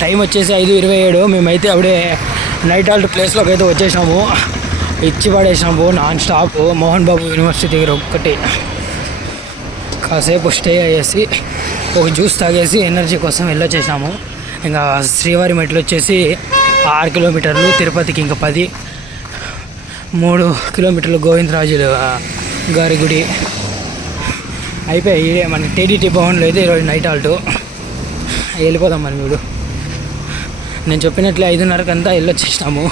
Time వచ్చేసి 5:27. మేమైతే అప్పుడే నైట్ హాల్ట్ ప్లేస్లోకి అయితే వచ్చేసాము. ఇచ్చి పడేసినాము non stop. Mohan Babu university దగ్గర ఒక్కటి కాసేపు స్టే అయ్యేసి ఒక జ్యూస్ తాగేసి ఎనర్జీ కోసం వెళ్ళొచ్చేసాము. ఇంకా శ్రీవారి మెట్లు వచ్చేసి 6 కిలోమీటర్లు, తిరుపతికి ఇంకా 10, 3 కిలోమీటర్లు గోవిందరాజులు గారి గుడి అయిపోయి మన టీడీటీ భవన్లో అయితే ఈరోజు నైట్ హాల్ట్. వెళ్ళిపోదాం మనం ఇప్పుడు. నేను చెప్పినట్లే 5:30 అంతా వెళ్ళొచ్చేసినాము,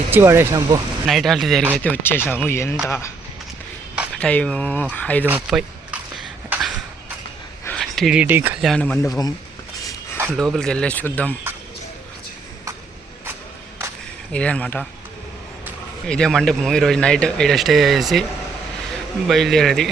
ఇచ్చి పడేసినాము. నైట్ హాల్ట్ దగ్గరికి అయితే వచ్చేసాము. ఎంత టైము 5:30. టీడీటీ కళ్యాణ మండపం లోపలికి వెళ్ళేసి చూద్దాం. ఇదే అనమాట, ఇదే మండపం. ఈరోజు నైట్ ఇక్కడ స్టే చేసి బయలుదేరేది.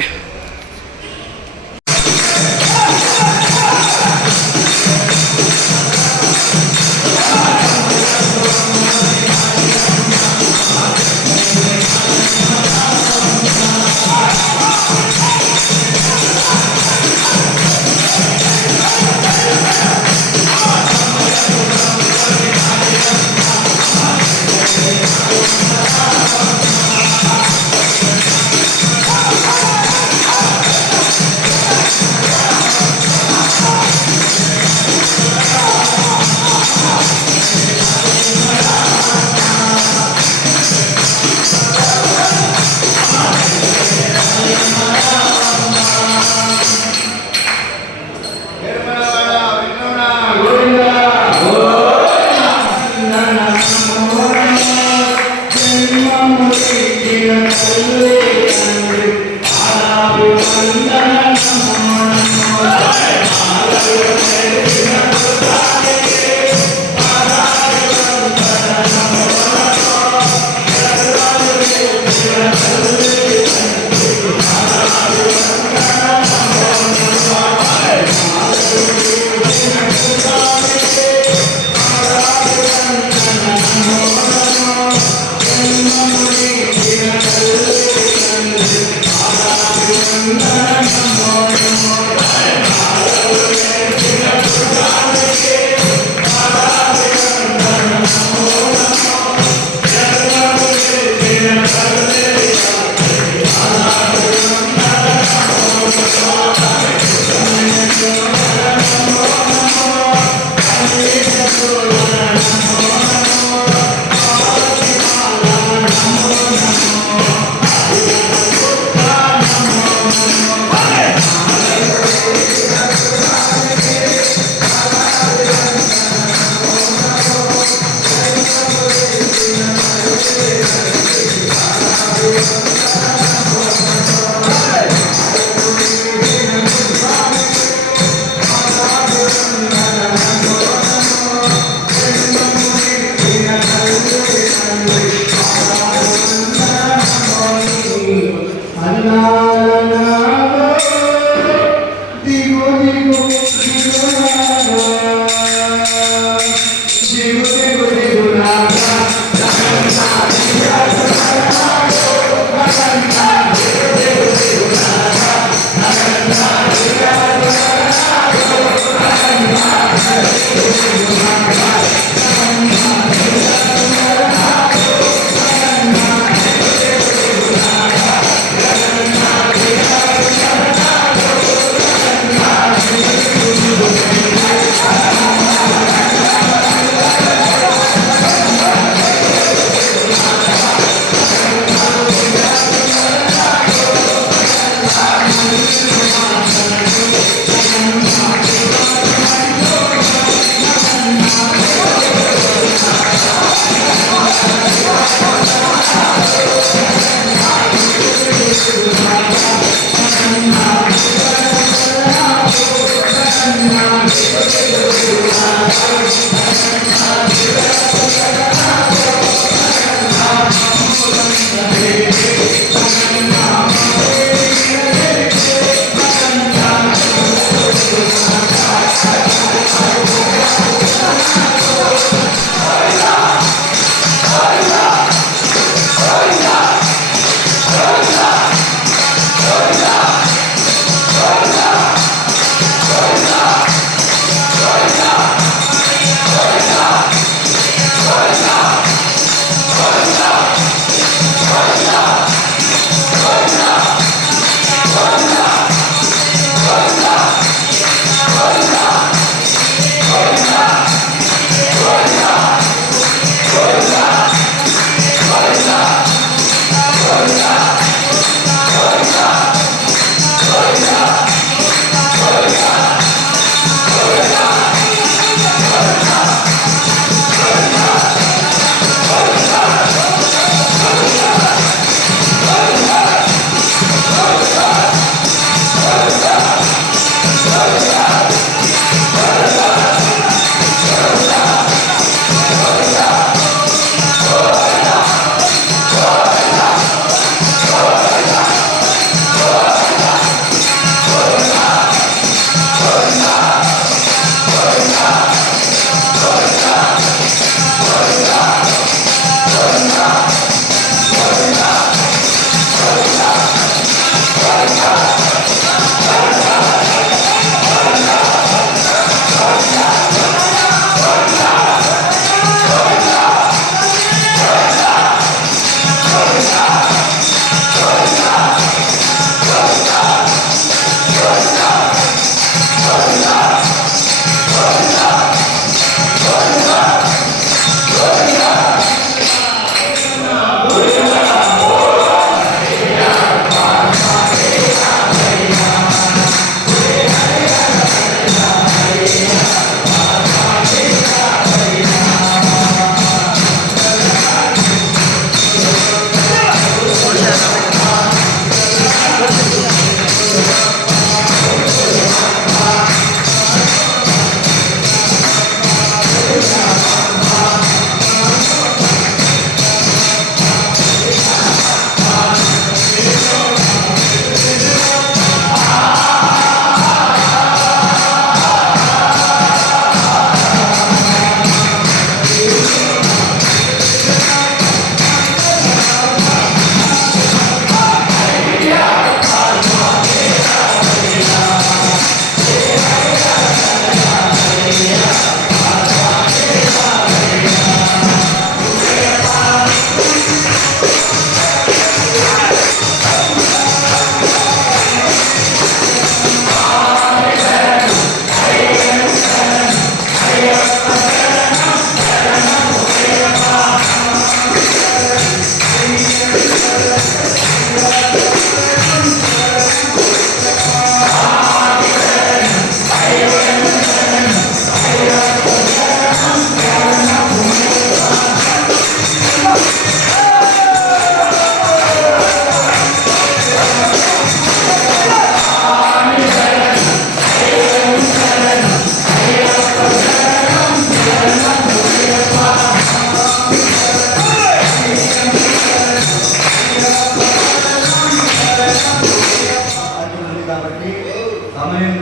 సమయం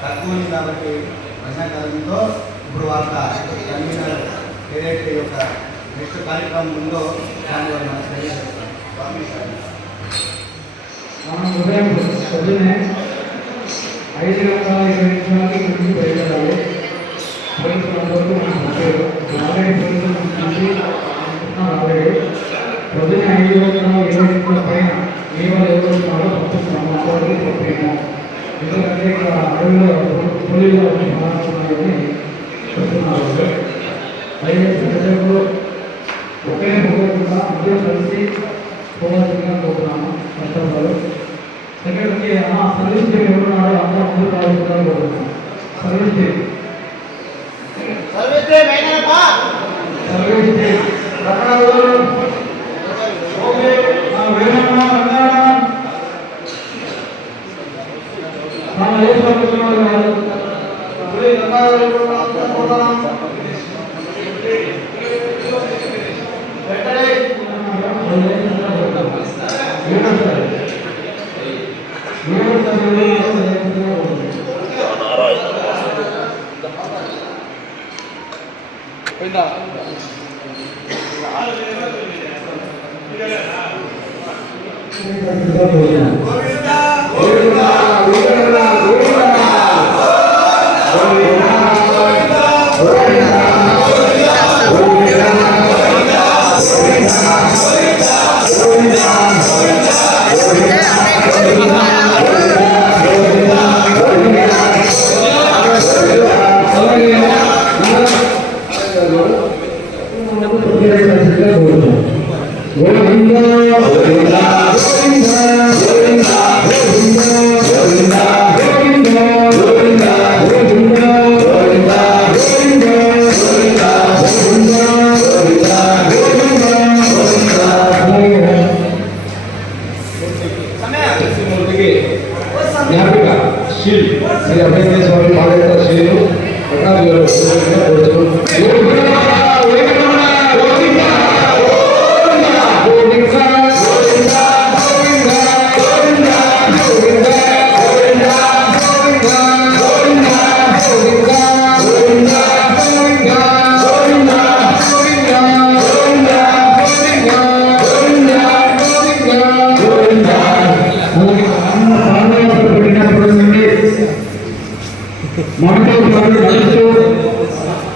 తక్కువ ఉంది కాబట్టి వర్షాకాలంతో ఇప్పుడు వాళ్ళ కన్వీనర్ ఏదైతే యొక్క నెక్స్ట్ కార్యక్రమం ఉందో దాన్ని మనం తెలియజేస్తాం. మనం ఉదయం పొద్దున్నే 5:20 ఇంటికి బయలుదేరాలి. పోలీసులందరూ ఆల్రెడీ పొద్దున్నే 5:20 పైన ఏ వాళ్ళు ఎవరు ఉన్నారో పంపిస్తున్నాము. ఎందుకంటే ఇక్కడ అడవిలో పోలీసులు మాట్లాడుతున్నారని చెప్తున్నారు. 5 ఒకే పోకుండా అందరూ కలిసి పోవాల్సిందిగా కోరుతున్నాము. కష్టపడారు. సెకండ్కి సర్వీస్ టీం ఎవరున్నారో అందరూ ముందు రావాల్సిందిగా కోరుతున్నాము. సర్వీస్ టీం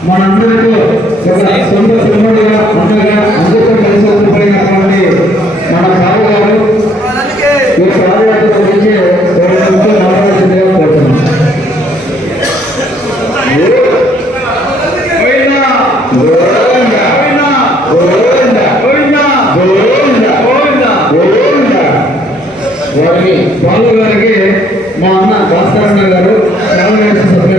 మనందరికీ ఒక సొంత సినిమాగా ఉండగా అందరితో కలిసి ఉండిపోయినటువంటి మన సాగు గారు ఈ ప్రాజెక్టు గురించి మాట్లాడుతుందిగా కోరుతున్నాం. వారికి బాలు గారికి మా అన్న భాస్కరన్న గారు ట్రావెల్ సభ్యులు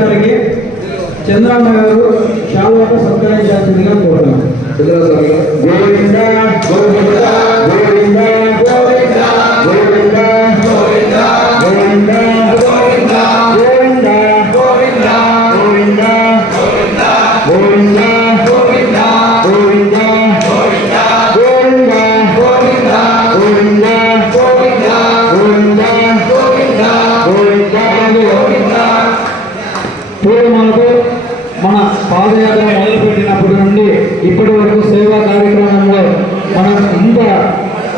గారికి చంద్రమ్మ గారు చాలా సత్కరించాల్సిందిగా కోరుతున్నాం. గోవింద గోవింద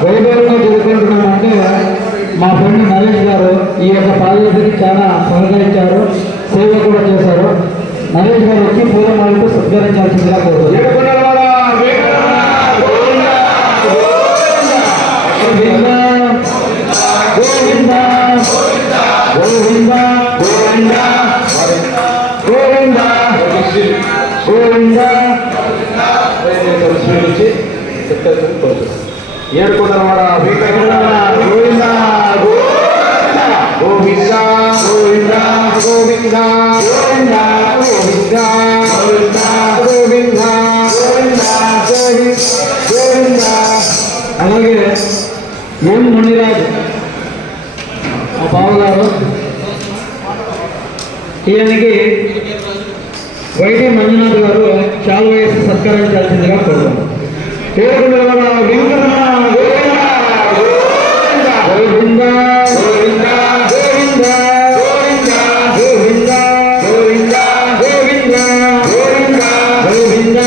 వైభవంగా జరుపుకుంటున్నామంటే మా ఫ్రెండ్ నరేష్ గారు ఈ యొక్క పాదయాత్రకి చాలా సహకరించారు, సేవ కూడా చేశారు. నరేష్ గారు వచ్చి పూలమాలతో సత్కరించాల్సిందిగా కోరుతున్నారు. ఏడుకొండలవాడ వెంకటరమణ గోవింద గోవింద గోవింద గోవింద గోవింద గోవింద గోవింద గోవింద గోవింద. అలాగే ఎం మునిరాజు మా బావగారు, ఈయనకి వైటి మంజునాథ్ గారు చాలా వేసి సత్కరించాల్సిందిగా కోరుతున్నాం. ఏడుకొండలవాడ వెంకటరమణ గోవింద గోవింద గోవింద గోవింద గోవింద గోవింద గోవింద గోవింద గోవింద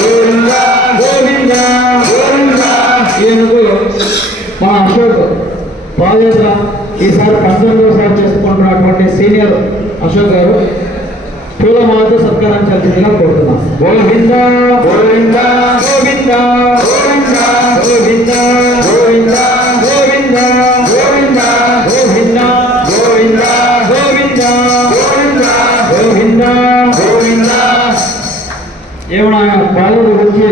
గోవింద గోవింద గోవింద. ఈయనకు మా అశోక్ పాదయాత్ర ఈసారి 19వ చేసుకుంటున్నటువంటి సీనియర్ అశోక్ గారు పూలమాలతో సత్కరించాల్సిందిగా కోరుతున్నాం. గోవింద గోవింద గోవింద గోవింద గోవింద గోవింద గోవింద గోవింద గోవింద గోవింద గోవింద గోవింద గోవింద గోవింద. ఏమన్నా పాలన గురించి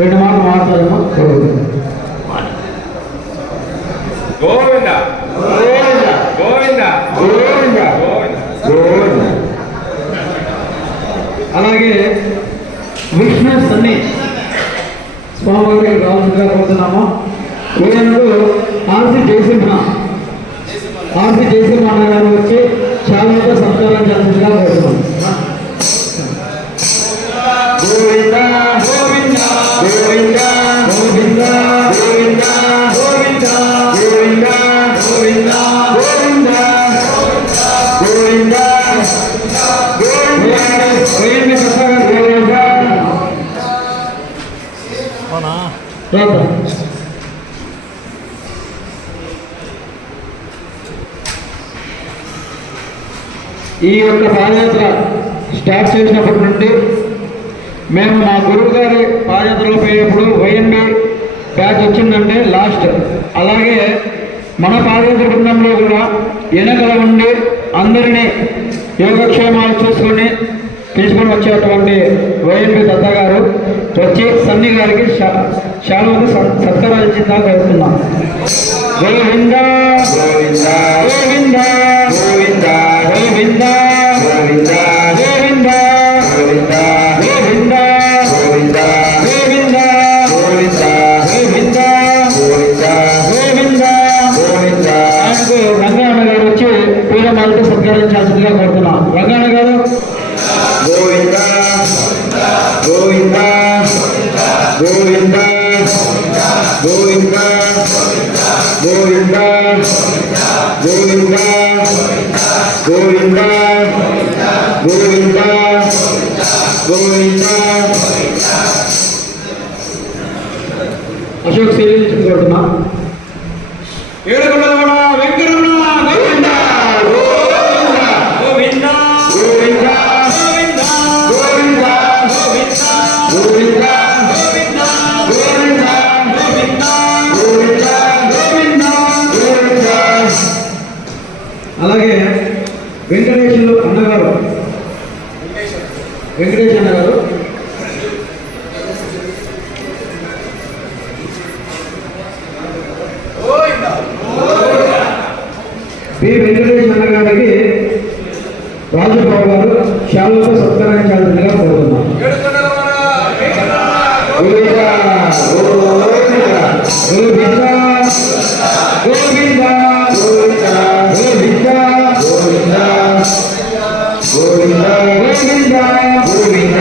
2 మాటలు మాట్లాడమా? గోవింద గోవింద గోవింద గోవింద గోవింద. అలాగే విష్ణు సన్ని స్వామివారికి రావాల్సిందిగా కోరుతున్నాము. ఈయనకు ఆర్సి జయసింహ అన్న గారు వచ్చి చాలా సత్కారం చేయాల్సిందిగా కోరుతున్నాం. గోవింద గోవింద గోవింద గోవింద గోవింద గోవింద గోవింద గోవింద గోవింద గోవింద ఈ యొక్క పాదయాత్ర స్టార్ట్ చేసినప్పటి నుండి మేము మా గురువు గారి పాదయాత్రలో పోయేప్పుడు వైఎన్బి బ్యాచ్ వచ్చిందంటే లాస్ట్. అలాగే మన పాదయాత్ర బృందంలో కూడా వెనకల ఉండి అందరినీ యోగక్షేమాలు చూసుకొని తీసుకొని వచ్చేటువంటి వైఎన్బి దత్త గారు వచ్చి సన్ని గారికి శాలువకు సత్కరించిందా కోరుతున్నాం. గోవింద గోవింద గోవింద గోవింద గోవింద గోవింద గోవింద గోవింద గోవింద గోవింద గోవింద గోవింద గోవింద గోవింద గోవింద గోవింద. ఆయనకు రంగారాయణ గారు వచ్చి పూలమాలతో సత్కరించాల్సిందిగా కోరుతున్నాం. రంగారాయణ గారు. గోవింద గోవింద గోవింద గోవింద గోవింద గోవింద గోవింద గోవింద గోవింద. అశోక్ సీరియల్ కోరుతున్నా. ఏడుకొండలవాడ వెంకటరమణ గోవింద గోవింద గోవింద గోవింద గోవింద గోవింద గోవింద గోవింద గోవింద గోవింద గోవింద గోవింద. అలాగే వెంకటేష్ అన్నగారు బి వెంకటేష్ అన్నగారికి రాజుబాబు గారు శాలువతో సత్కరించాల్సిందిగా కోరుతున్నాం. గోవింద గోవింద గోవింద గోవింద గోవింద గోవింద గోవింద గోవింద గోవింద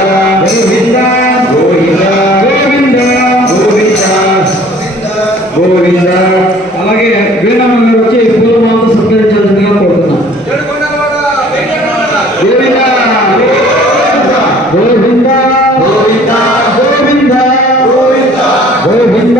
గోవింద గోవింద గోవింద గోవింద. అలాగే వీరమ్మ గారు వచ్చి పూలమాలతో సత్కరించాల్సిందిగా కోరుతున్నాం. గోవింద గోవింద గోవింద గోవింద గోవింద గోవింద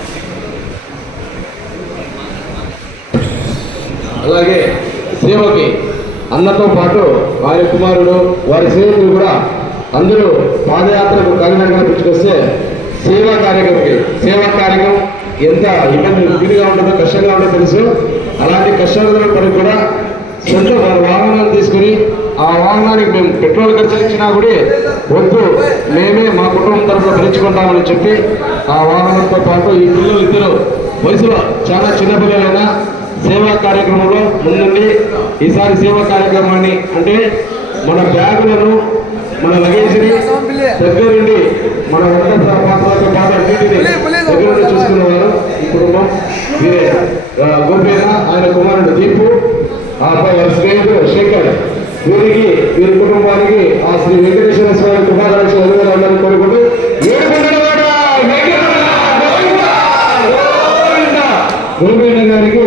సేవకి అన్నతో పాటు వారి కుమారుడు వారి స్నేహితులు కూడా అందరూ పాదయాత్రకు కాలినడకన పిలుచుకొస్తే సేవా కార్యక్రమం ఎంత ఇబ్బందిగా ఉంటుందో కష్టంగా ఉంటుందో తెలుసు. అలాంటి కష్టాల పనికి కూడా సొంత వాహనాలు తీసుకుని ఆ వాహనానికి మేము పెట్రోల్ ఖర్చు ఇచ్చినా కూడా వద్దు, మేమే మా కుటుంబం తరఫున భరించుకుంటామని చెప్పి ఆ వాహనంతో పాటు ఈ పిల్లలు ఇద్దరు వయసులో చాలా చిన్నపిల్లలైనా సేవా కార్యక్రమంలో ముందుండి ఈసారి సేవా కార్యక్రమాన్ని అంటే మన బ్యాగులను మన లగేజ్ని దగ్గరుండి మన వంట పాత్రలతో పాటు అన్నింటినీ దగ్గరుండి చూసుకునేవారు ఈ కుటుంబం. వీరే గోపేన, ఆయన కుమారుడు దీపు, ఆ అబ్బాయి వారి స్నేహితుడు శేఖర్. వీరి కుటుంబానికి ఆ శ్రీ వెంకటేశ్వర స్వామి శుభాకాంక్షలు ఎదుగుదలని కోరుకుంటూ గోపేన గారికి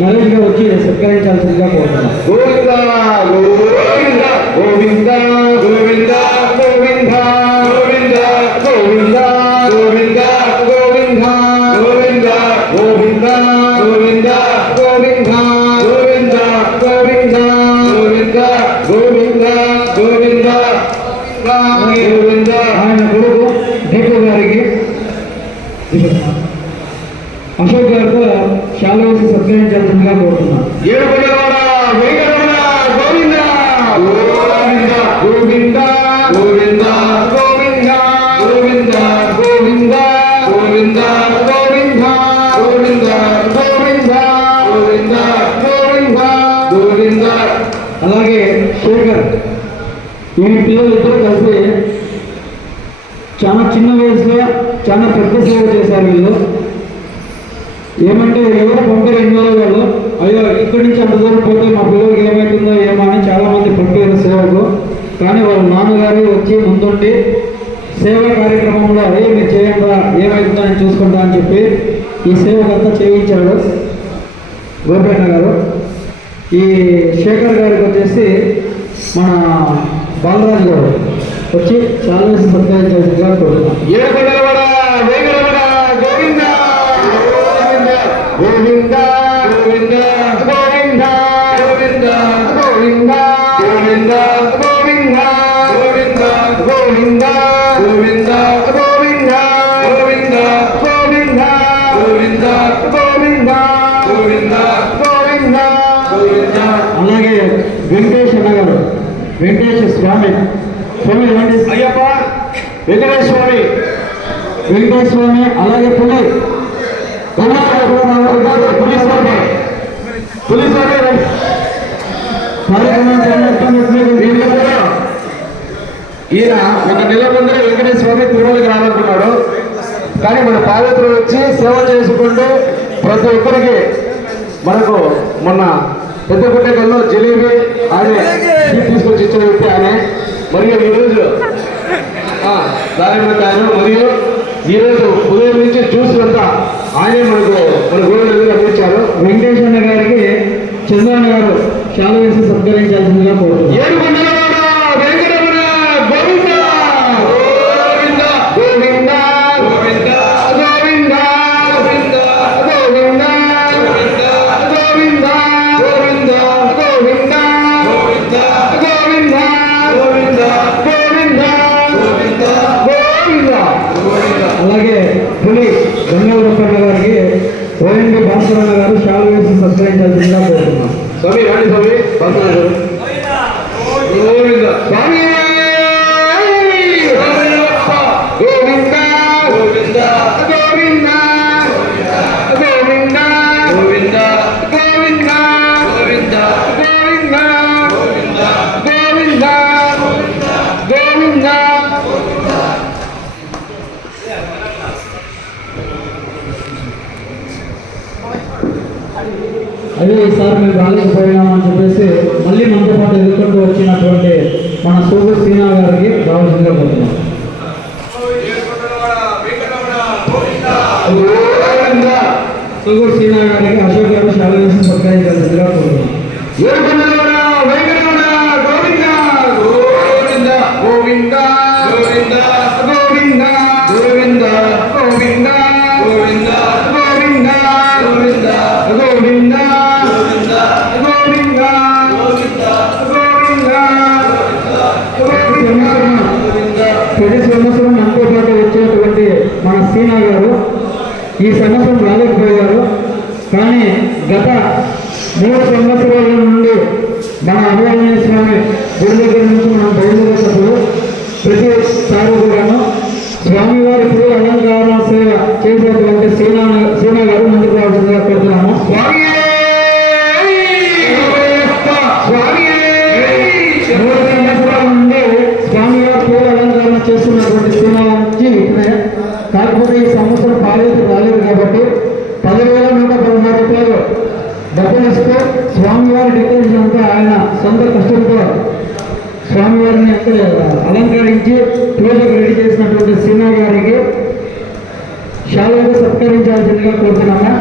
నరేష్ గారు వచ్చి సత్కరించాల్సిందిగా కోరుతున్నాం. గోవింద గోవింద గోవింద గోవింద గోవింద గోవింద గోవింద గోవింద గోవింద గోవింద గోవింద గోవింద గోవింద గోవింద గోవింద గోవింద గోవింద గోవింద గోవింద. ఆయన కొడుకు దీపు గారికి అశోక్ గారితో చాలా వేసి సత్కరించాల్సిందిగా కోరుతున్నాం. గోవింద గోవింద గోవింద గోవింద గోవింద గోవింద గోవింద గోవింద గోవింద గోవింద గోవింద గోవింద. అలాగే శేఖర్, ఈ పిల్లలు ఇద్దరు కలిసి చాలా చిన్న వయసులో చాలా పెద్ద సేవ చేశారు. వీళ్ళు ఏమంటే ఎవరు పంపారు ఎన్నో వాళ్ళు, అయ్యో ఇక్కడి నుంచి అంత దూరం పోతే మా పిల్లలకి ఏమవుతుందో ఏమో అని చాలామంది పంపారు సేవకు. కానీ వాళ్ళ నాన్నగారు వచ్చి ముందుండి సేవా కార్యక్రమంలో అదే మీరు చేయండి ఏమవుతుందో అని చూసుకుంటా అని చెప్పి ఈ సేవకంతా చేయించాడు గోపేణ గారు. ఈ శేఖర్ గారికి వచ్చేసి మన బాలరాజు గారు వచ్చి చాలా సత్కరించాల్సిందిగా కోరుతున్నాం. గోవింద గోవింద గోవింద గోవింద గోవింద గోవింద గోవింద గోవింద గోవింద గోవింద గోవింద గోవింద గోవింద గోవింద గోవింద గోవింద గోవింద గోవింద. అలాగే వెంకటేష్ అన్న గారు, వెంకటేశ్వర స్వామి అయ్యప్ప వెంకటేశ్వర స్వామి, వెంకటేశ్వర స్వామి, అలాగే ఈయన ఒక నెల ముందర వెంకటేశ్వర స్వామి తిరుమలకి రావాలనుకున్నాడు. కానీ మన పాదయాత్రలు వచ్చి సేవ చేసుకుంటూ ప్రతి ఒక్కరికి మనకు మొన్న పెద్ద గుట్టెకల్లో జిలేబీ ఆయన తీసుకొచ్చి ఇచ్చిన వ్యక్తి ఆయన. మరియు ఈరోజు దానిమ్మకాయలు మరియు ఈరోజు ఉదయం నుంచి జ్యూస్ అంతా ఆయనే మన గోడల మీద అందించారు. వెంకటేశ్వర గారికి చంద్రన్న గారు చాలా వేసి సత్కరించాల్సిందిగా కోరుతున్నారు. అలాగే పులి గంగాధరప్పన్న గారికి ఓఎన్బి భాస్కరన్న గారు చాలా వేసి సత్కరించాల్సిందిగా కోరుతున్నాం. స్వామి రాణి స్వామి భాస్కరన్న గారు గోవింద స్వామి గోవింద గోవింద గోవింద గోవింద గోవింద గోవింద గోవింద గోవింద గోవింద గోవింద. అదే ఈసారి మేము రాలేకపోయినామని చెప్పేసి మళ్ళీ మనతో పాటు ఎదుర్కొంటూ వచ్చినటువంటి మన సూపర్ సీనా గారికి రావాల్సిందిగా పోతున్నాం. సూపర్ సీనా గారికి అశోక్ గారు చాలా వేసి సత్కరించాల్సిందిగా కోరుతున్నాం. గోవింద గోవింద గోవింద గోవింద గోవింద గోవింద గోవింద గోవింద గోవింద గోవింద గోవింద ప్రతి సంవత్సరం మనతో పాటు వచ్చేటువంటి మన సీనా గారు ఈ సంవత్సరం రాలేకపోయారు. కానీ గత 3 సంవత్సరాల నుండి మన అభయాంజనేయ స్వామి గుడి దగ్గర నుంచి మనం బయలుదేరేటప్పుడు ప్రతిసారి కూడాను స్వామివారి పూల అలంకార సేవ చేసేటువంటి సీనా గారు ముందుకు రావాల్సిందిగా కోరుతున్నాము. స్వామివారి పూల అలంకరణ చేస్తున్నటువంటి సీనా నుంచి ఇప్పుడే, కాకపోతే ఈ సంవత్సరం బాధ్యత రాలేదు కాబట్టి 10,116 రూపాయలు డబ్బులు ఇస్తూ స్వామివారి డెకరేషన్ అంతా ఆయన సొంత కష్టంతో స్వామివారిని అక్కడ అలంకరించి పూజకు రెడీ చేసినటువంటి సీనా గారికి శాలువాగా సత్కరించాల్సిందిగా కోరుతున్నాము.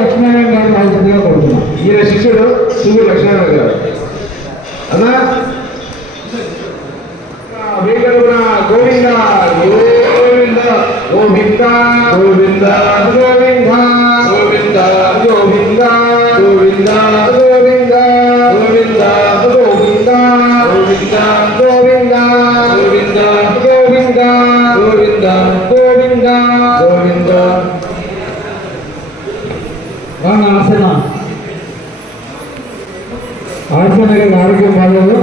లక్ష్మీనారాయణ గారు రావాల్సిందిగా కోరుతున్నాం. ఈయన శిష్యుడు సూర్య లక్ష్మీనారాయణ గారు. అన్నా గోవింద గోవింద గోవింద గోవింద గోవింద గోవింద గోవింద గోవింద గోవింద గోవింద గోవింద గోవింద గోవింద గోవింద గోవింద గోవింద గోవింద గోవింద ఆసన గారి ఆరోగ్యం బాగాలేదు,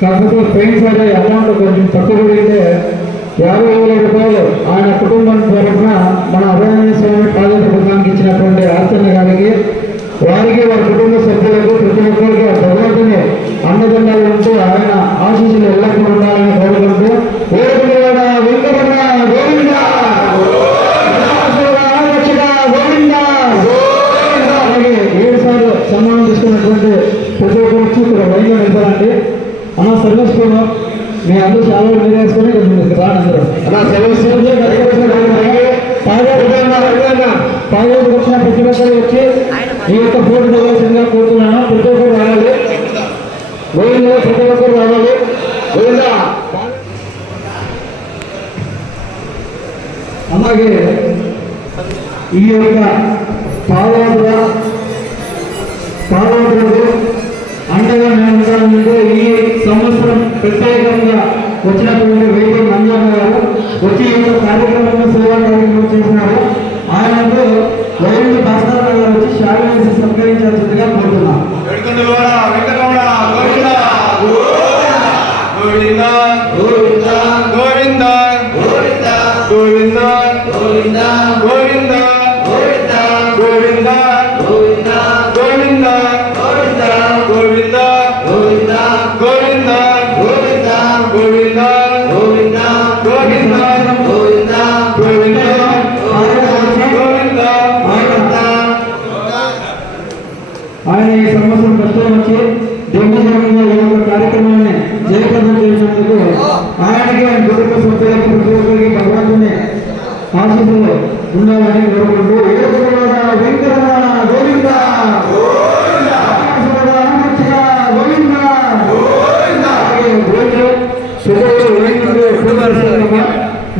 కాకపోతే పోయినసారి అమౌంట్ కొంచెం తక్కువ పడితే 50,000 రూపాయలు ఆయన కుటుంబం తరఫున మన అభయాంజనేయ స్వామి పాదయాత్ర కుటుంబానికి ఇచ్చినటువంటి ఆర్చన గారికి, వారికి వారి కుటుంబ సభ్యులకు ప్రతి ఒక్కరికి భగవంతుని అన్నదండాలు ఉంటూ ఆయన ఆశీస్సులు ఎల్లప్పుడూ ఉండాలని కోరుకుంటూ అలాగే 7 సార్లు సన్మానం తీసుకున్నటువంటి ప్రతి ఒక్కరు వచ్చి ఇక్కడ వైద్యం వెళ్తారండి. అన్న సర్వీస్ కూడా మీ అందరూ చాలా మీరు వేసుకొని రానందరూ పాదయాత్రకు వచ్చిన ప్రతి ఒక్కరు వచ్చి ఈ యొక్క ఫోటో దిగాల్సిందిగా కోరుతున్నాను. ప్రతి ఒక్కరు రావాలి, గోవింద ప్రతి ఒక్కరు రావాలి. గోవింద అలాగే ఈ యొక్క పాదయాత్రకు అండగా మేము ఉండాలంటే ఈ సంవత్సరం ప్రత్యేకంగా వచ్చినటువంటి వేదిక మంజమ్మ గారు వచ్చి ఈ యొక్క కార్యక్రమంలో సేవా కార్యక్రమం చేసినారు. ఆయనకు వైద్యుడు భాస్కర్ గారు వచ్చి శాఖ వేసి సత్కరించాల్సిందిగా కోరుతున్నాం. ఆయన ఈ సంవత్సరం కష్టం వచ్చి దిగ్విజయంగా ఈ యొక్క కార్యక్రమాన్ని జయప్రదం చేసినందుకు ఆయనకి ఆయన కుటుంబ సభ్యులకు ప్రతి ఒక్కరికి భగవంతుని ఆశీస్సులు ఉండాలని కోరుకుంటూ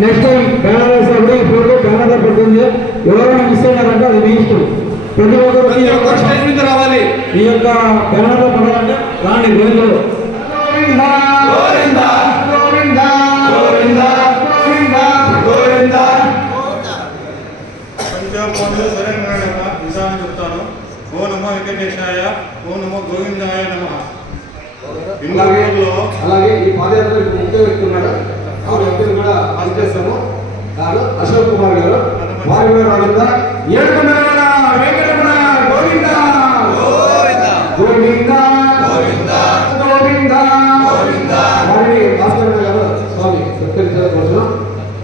నెక్స్ట్ టైం బ్యానర్ వేసినప్పుడు ఈ ఫోటో బ్యానర్ పడుతుంది. ఎవరైనా మిస్ అయినారంటే అది మీ ఇష్టం. ప్రతి ఒక్కరు రావాలి, ఈ యొక్క బ్యానర్ లో పడాలంటే రాండి. గోవిందులు విధానం చెప్తాను. ఓ నమో వెంకటేశాయ, ఓ నమో గోవిందాయ నమః. అలాగే ఈ పాదయాత్ర ముఖ్య వ్యక్తి ఉన్నాడు, ఆ వ్యక్తిని కూడా పనిచేస్తాము. కాదు అశోక్ కుమార్ గారు, వారి మీద రాజంతా గోవింద గోవింద గోవింద గోవింద గోవింద వారిని భాస్కర్ గారు స్వామి సత్కరించాలనుకుంటున్నాం.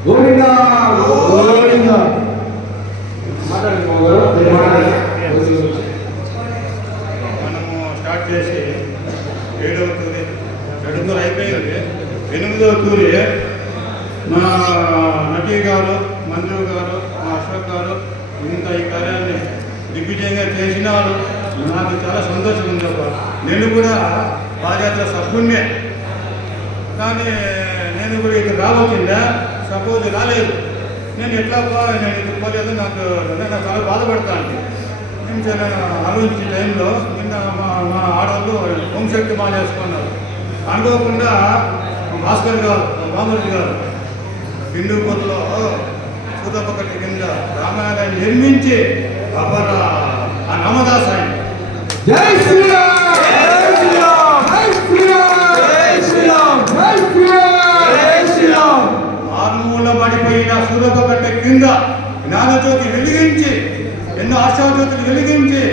గోవింద గోవింద మనము స్టార్ట్ చేసి 7వ తూరి 7 అయిపోయింది. 8వ తూరి మా నటి గారు, మంజు గారు, మా అశోక్ గారు ఇంత ఈ కార్యాన్ని దిగ్విజయంగా చేసినారు. నాకు చాలా సంతోషం ఉంది. నేను కూడా పాదయాత్ర సభ్యున్నే, కానీ నేను కూడా ఇక్కడ రావచ్చిందా, సపోజ్ రాలేదు. నేను ఎట్లా నేను ఇక్కడ పోలేదు, నాకు చాలా బాధపడతాను. నేను చాలా ఆలోచించే టైంలో నిన్న మా ఆడవాళ్ళు హోంశక్తి బాగా చేసుకున్నారు. అనుకోకుండా భాస్కర్ గారు రామరెడ్డి గారు హిందూపూర్లో సూతపకట్టి కింద రామాలయం నిర్మించి అపర ఆ నమదాస్ ఆయన జై శ్రీరామ్ జై శ్రీరామ్ జై శ్రీరామ్ జై శ్రీరామ్ జై శ్రీరామ్ జై శ్రీరామ్ ఆరుమూల పడిపోయిన సూతపకట్ట కింద జ్ఞానజ్యోతి వెలిగించి ఎన్నో ఆశాజ్యోతులు వెలిగించి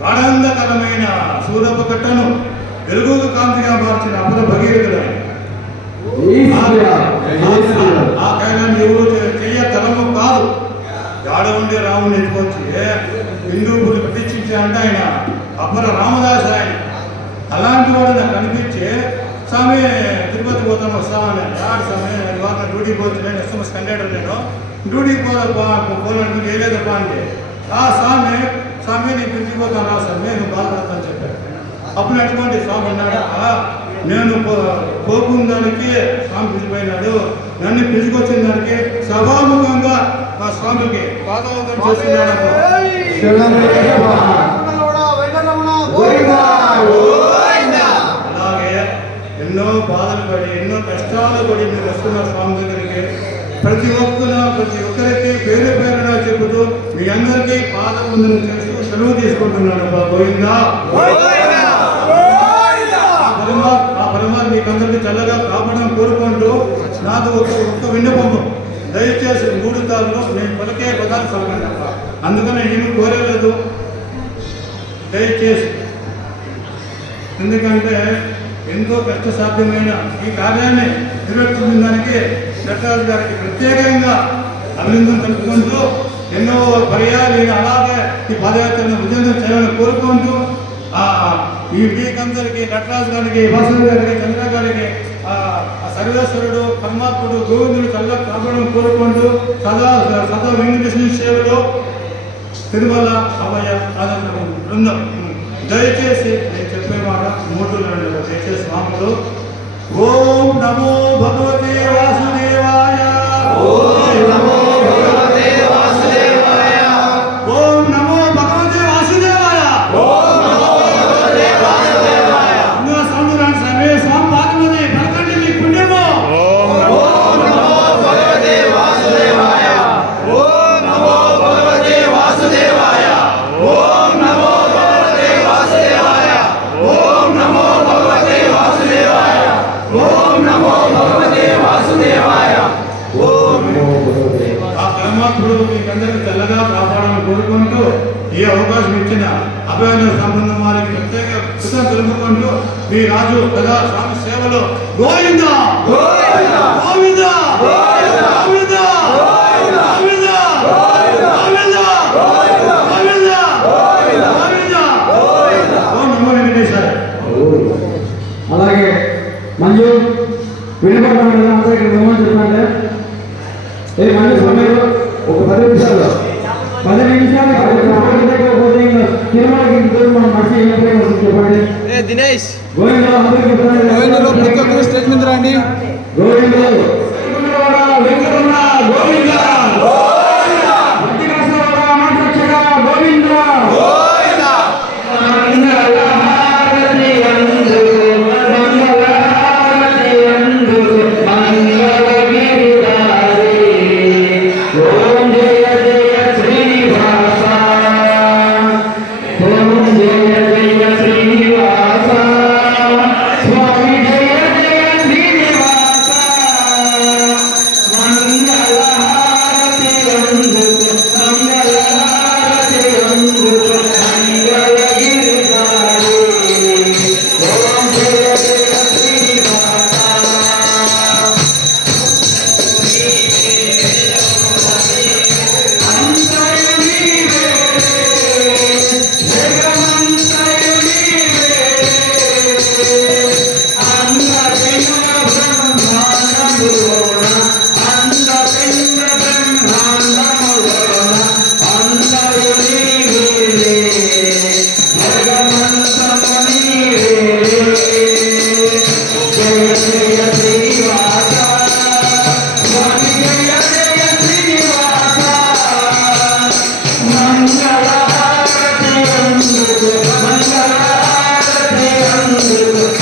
గాఢంధకరమైన సూరపకట్టను వెలుగు కాంతిగా మార్చిన అపర భగీరథుడు ఆ కైలాన్ని ఎవరు చెయ్య తలము కాదు జాడ ఉండే రాముని ఎత్తుకొచ్చి హిందూపులు ప్రతిష్ఠించాలంటే ఆయన అపర రామదాస్ ఆయన. అలాంటి వాడు నాకు అనిపించి స్వామి తిరుపతి పోతాను వస్తామని ఆడు స్వామి ఇవాళ డ్యూటీకి పోతున్నాను ఎస్ఎంఎస్ కండక్టర్ నేను డ్యూటీకి పోవాలంటే వేయలేదప్ప అంటే ఆ స్వామి నేను పిలిచిపోతాను రా స్వామి నేను బాధపడతాను చెప్పాను. అప్పుడు అటువంటి స్వామి అన్నాడు నేను పోకుందానికి స్వామి పిలిచిపోయినాడు, నన్ను పిలుచుకొచ్చిన దానికి సభాముఖంగా ఆ స్వామికి పాదవందనం చేస్తున్నాడు. అలాగే ఎన్నో బాధలు పడి ఎన్నో కష్టాలు పడి మీరు వస్తున్న స్వామి దగ్గరికి ప్రతి ఒక్కరికి పేరు పేరున చెబుతూ మీ అందరికీ పాదవందనం చేస్తూ సెలవు తీసుకుంటున్నాడు. గోవిందా ఆ పరమాత్మ మీకందరికీ చల్లగా కాపాడడం కోరుకుంటూ నాకు ఒక్క విన్నపము, దయచేసి 3 తాళ్ళు నేను పలికే పదాలు చెప్పండి అప్ప, అందుకని నేను కోరలేదు దయచేసి. ఎందుకంటే ఎంతో కష్టసాధ్యమైన ఈ కార్యాన్ని నిర్వర్తించిన దానికి నటరాజు గారికి ప్రత్యేకంగా అభినందన తెలుపుకుంటూ ఎన్నో పర్యాలు అలాగే ఈ పాదయాత్రను విజయం చేయాలని కోరుకుంటూ ఈ మీకందరికీ నటరాజు గారికి వాసవి గారికి చంద్ర గారికి సర్వేశ్వరుడు పరమాత్ముడు గోవిందుడు చల్ల కాపాడడం కోరుకుంటూ సదా వెంకటేశ్వర సేవలో తిరుమల అవయ బృందం దయచేసి నేను చెప్పే మాట 3 దయచేసి స్వాములు ఓం నమో భగవతే వాసుదేవాయ ఓం నమో భగవతే వాసుదేవాయ ఓం నమో భగవతే వాసుదేవాయ ఓం నమో భగవతే వాసుదేవాయ ఇంకా సందురాని సమయ స్వామి పాదమది పలకండి మీ పుణ్యము ఓం నమో భగవతే వాసుదేవాయ ఓం నమో భగవతే వాసుదేవాయ ఓం నమో భగవతే వాసుదేవాయ ఓం నమో భగవతే వాసుదేవాయ ఓం నమో భగవతే వాసుదేవాయ ఓం ఆ పరమాత్ముడు మీకందరికీ చల్లగా కాపాడాలని కోరుకుంటూ ఈ అవకాశం ఇచ్చిన అభయాన సంబంధం వారికి ప్రత్యేక కృతజ్ఞతలు తెలుపుకుంటూ మీ రాజు కదా స్వామి సేవలో గోవింద గోవింద గోవింద గోవింద గోవింద గోవింద గోవింద గోవింద ఓం నమో వెంకటేశ్వర. అలాగే మంజు వినపడడం వల్ల అందరికీ ఏమని చెప్పాలంటే మంజు సమయంలో ఒక 10 నిమిషాలు తిరుమలకి మనం నడిచి చెప్పండి. దినేష్ గోవింద అందరికీ స్టేజ్ మీద రండి. గోవింద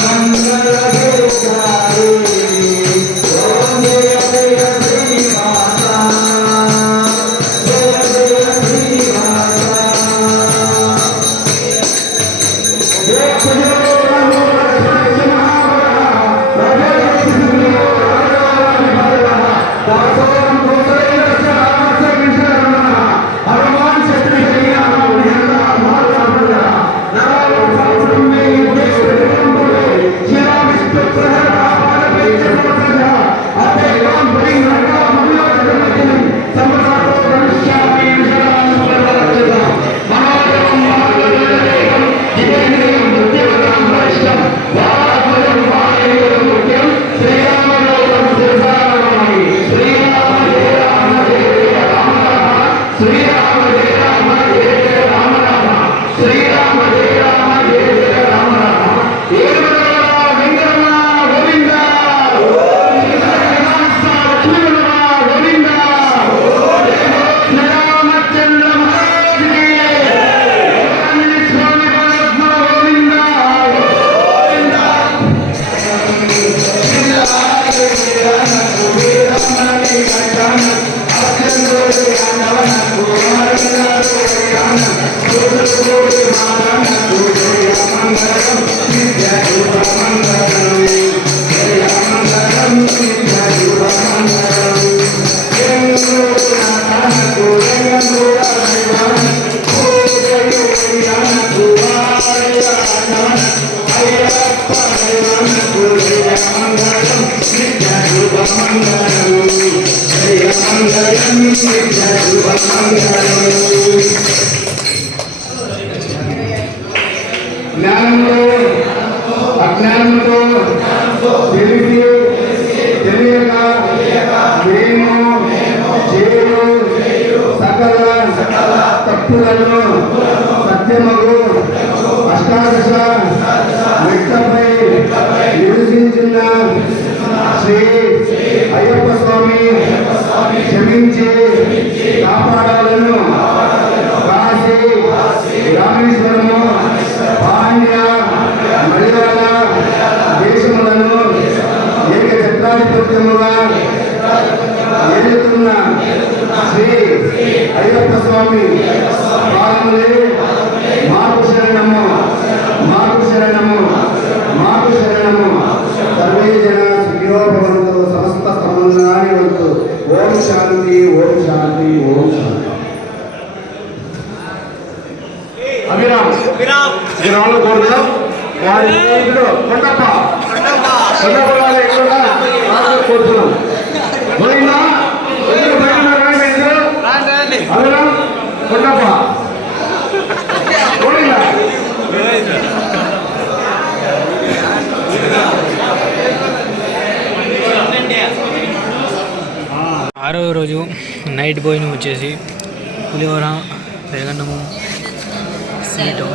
మంగళ జ్ఞానంతో అజ్ఞానంతో తెలిసి తెలియక మేము చేయు సకల తప్పులను సత్యమగు అష్టాదశ మెట్లపై నివసించిన శ్రీ అయ్యప్ప స్వామి క్షమించి కాపాడాలను కాశీ రామేశ్వరము పాండ్య మలయాళ దేశములను ఏకఛత్రాధిపత్యముగా ఏలుతున్న శ్రీ అయ్యప్ప స్వామి పాదములే మాకు శరణము మాకు శరణము మాకు శరణము. సర్వే జన సుఖినో భవంతు సమస్త సంబంధాన్ని వంతు. ఓం శాంతి ఓం శాంతి ఓం శాంతి. అభిరామ్ గ్రామంలో కోరుతాం. వారి స్నేహితుడు కొండప్ప వారి ఎక్కువగా కోరుతున్నాం. పోయిందా అభిరామ్ కొండప్ప పోయిందా? 6వ రోజు నైట్ భోజనం వచ్చేసి పులిహోర, పెరుగన్నము, స్వీటు.